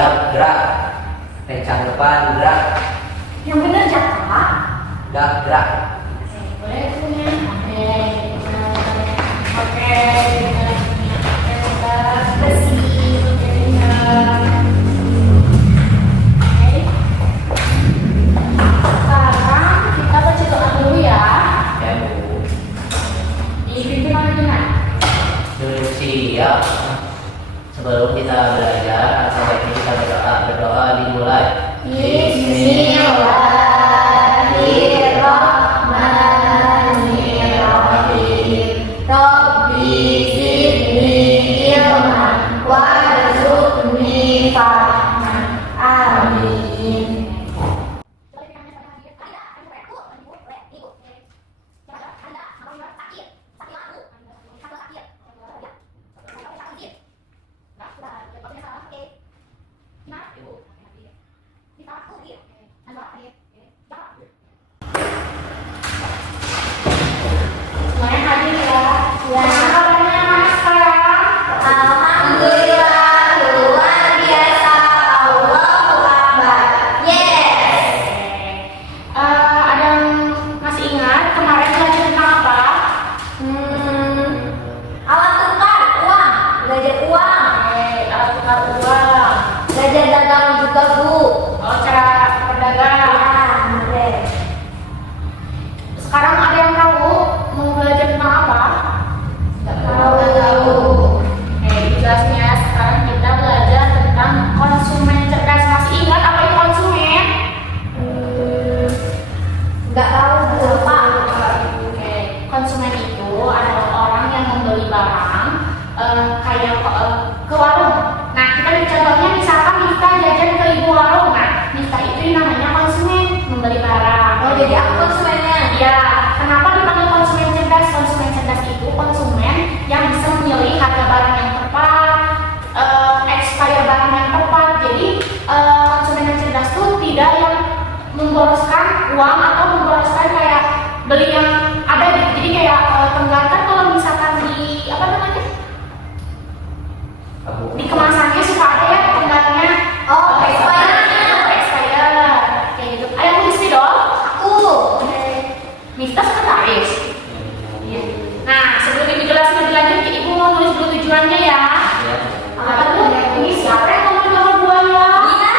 Siap, gerak. Kencang depan, gerak. Yang benar Jaka. Gerak, gerak. Boleh punya. Oke. Bersih. Sekarang kita baca doa dulu ya. Ya, Bu. Dipimpin oleh Tuhan. Siap. Sebelum kita belajar, sebaiknya kita berdoa dimulai. Bismillahirrahmanirrahim. Rabbi zidni ilman warzuqni fahman. Amin. Semuanya hadir ya. Gimana kabarnya Mas sekarang? Alhamdulillah, luar biasa. Allahu Akbar. Yes. Ada yang masih ingat kemarin belajar tentang apa? Alat tukar uang, belajar uang, Alat tukar uang. belajar dagang juga Bu. Oh, cara berdagang. Bener. Sekarang ada yang tahu mau belajar tentang apa? Tahu. Jelasnya sekarang kita belajar tentang konsumen cerdas. Masih ingat apa itu konsumen? Nggak tahu Bu apa. Oke, konsumen itu adalah orang yang membeli barang kayak ke warung. Nah, kita ambil contohnya misalkan Miftah jajan ke ibu warung. Nah, Miftah itu namanya konsumen, membeli barang. Oh, jadi aku konsumennya. Ya, kenapa dipanggil konsumen cerdas? Konsumen cerdas itu konsumen yang bisa memilih harga barang yang tepat, expire barang yang tepat. Jadi konsumen yang cerdas itu tidak yang memboroskan uang atau memboroskan kayak beli yang ada gitu. Jadi kayak tenggarkan kalau misalkan di apa namanya Kamu. di kemasannya suka ada ya tenggarnya. Oh, expire. Expire kayak gitu. Ayah mau isi dong. Aku. Miftah sekretaris. Nah, sebelum ibu jelasin lebih lanjut, ibu mau tulis dulu tujuannya ya. Ya. Apa tuh? Ini siapa yang ngomong gambar buaya? Dinar.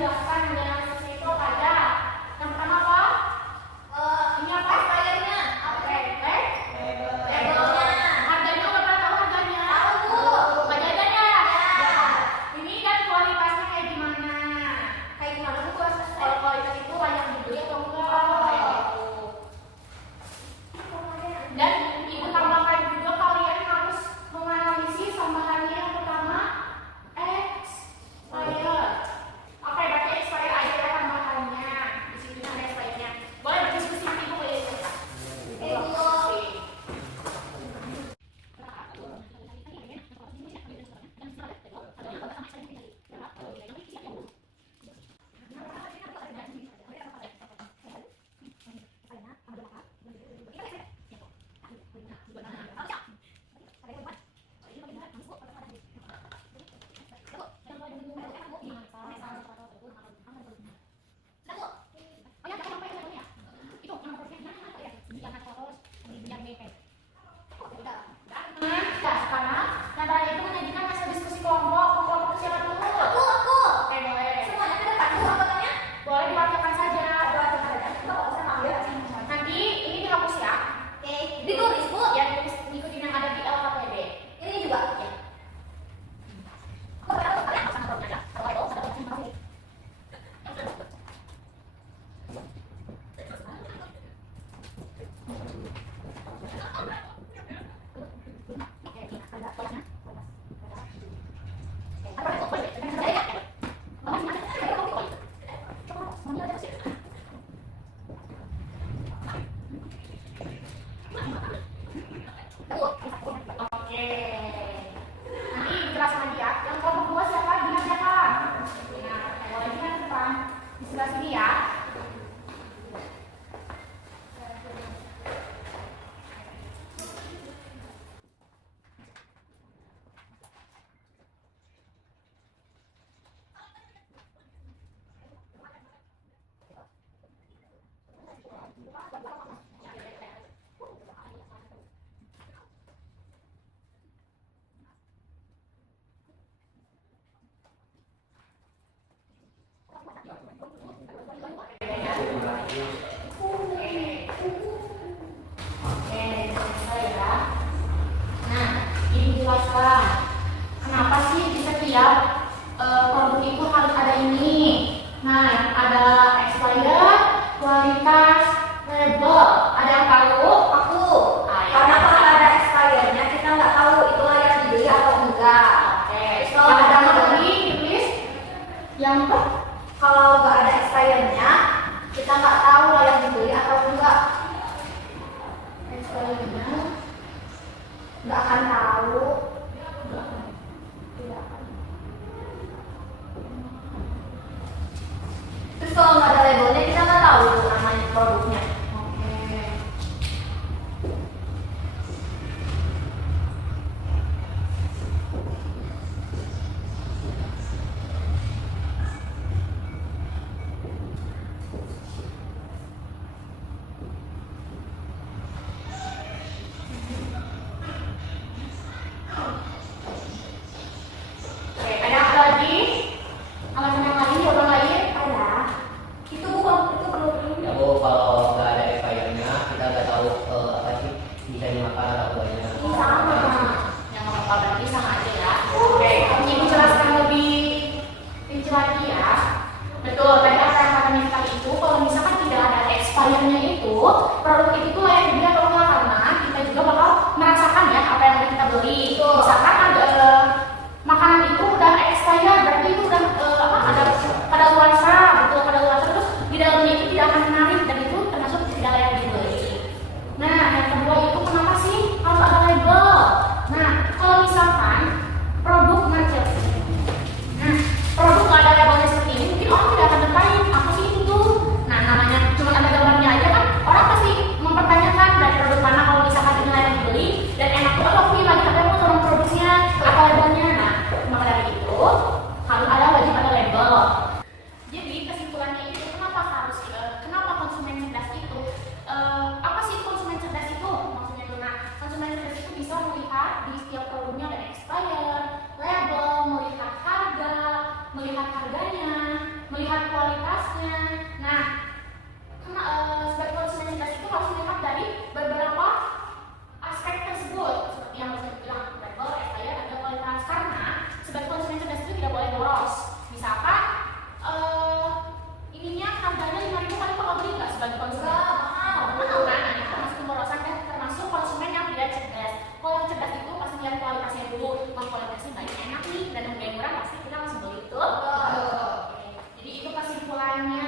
menjelaskan mengenai analisis itu apa aja? Yang pertama apa? Ini apa? Expirednya. Oke, Labelnya. harganya udah pernah tahu harganya? Tahu. Harganya? Ya. Ini kan kualitasnya kayak gimana? Kayak gimana Bu kualitasnya? Kalau kualitas itu layak dibeli atau enggak? Oh. Kayak gitu. Dan ibu tambahkan juga kalian harus menganalisis tambahannya yang pertama expired. Oke, berarti expired aja ya tambahannya. Di sini ada expirednya. Boleh berdiskusi nanti ibu kayak gitu. Bu. Karena nanti itu menyajikan hasil diskusi kelompok siapa dulu? Aku. Oke, boleh. Semuanya ke depan Bu anggotanya. Boleh diwakilkan saja. Kita kok usah manggil. Nanti ini dihapus ya. Oke. Ditulis Bu. Ya, tulis ngikutin yang ada di LKPD. Ini juga. Ya. Oke. Nanti jelaskan lagi ya. Yang kelompok dua siapa? Dikerjakan. Nah, boleh di depan di sebelah sini ya. Oke, selesai ya. Nah, ini jelaskan kenapa sih di setiap produk itu harus ada ini. Nah, ada expired, kualitas, label. Ada yang tahu? Aku. Ayo. Karena kalau ada expirednya kita nggak tahu itu layak dibeli atau enggak. Oke, Kalau yang ada pertama label. tadi ditulis yang Kalau nggak ada expirednya kita nggak tahu layak dibeli atau enggak. expirednya. Nggak akan tahu. Terus kalau nggak ada labelnya kita nggak tahu tuh namanya produknya. Oke. Oke, ada apa lagi? Alasan yang lain, jawaban lain? Ada. Itu bukan itu belum ini. Ya Bu, kalau nggak ada expirednya kita nggak tahu apa sih bisa dimakan atau enggaknya. Sama. Yang apa berarti sama aja ya. Oke, ibu jelaskan lebih rinci lagi ya. Betul, tadi apa yang kata Miss tadi itu, kalau misalkan tidak ada expirednya itu, produk itu tuh layak dibeli atau enggak, karena kita juga bakal merasakan ya apa yang udah kita beli. Betul. Misalkan ada makanan itu udah expired, berarti itu udah ada kadaluarsa, betul kadaluarsa, terus di dalamnya itu tidak akan menarik dan itu termasuk tidak layak dibeli. Nah, yang kedua itu kenapa sih harus ada label? Nah, kalau misalkan produk macet, nah produk nggak ada labelnya seperti ini, mungkin orang tidak akan bertanya apa sih itu tuh. Nah, namanya cuma ada gambarnya aja kan, orang pasti mempertanyakan dari produk mana kalau misalkan ini layak dibeli dan enak tuh atau pilih lagi ada tolong produknya atau labelnya. Nah, maka dari itu harus ada wajib ada label. Jadi kesimpulannya itu kenapa konsumen cerdas itu apa sih konsumen cerdas itu maksudnya itu? Nah, konsumen cerdas itu bisa melihat di setiap produknya ada expired, label, melihat harga, melihat harganya, melihat kesimpulannya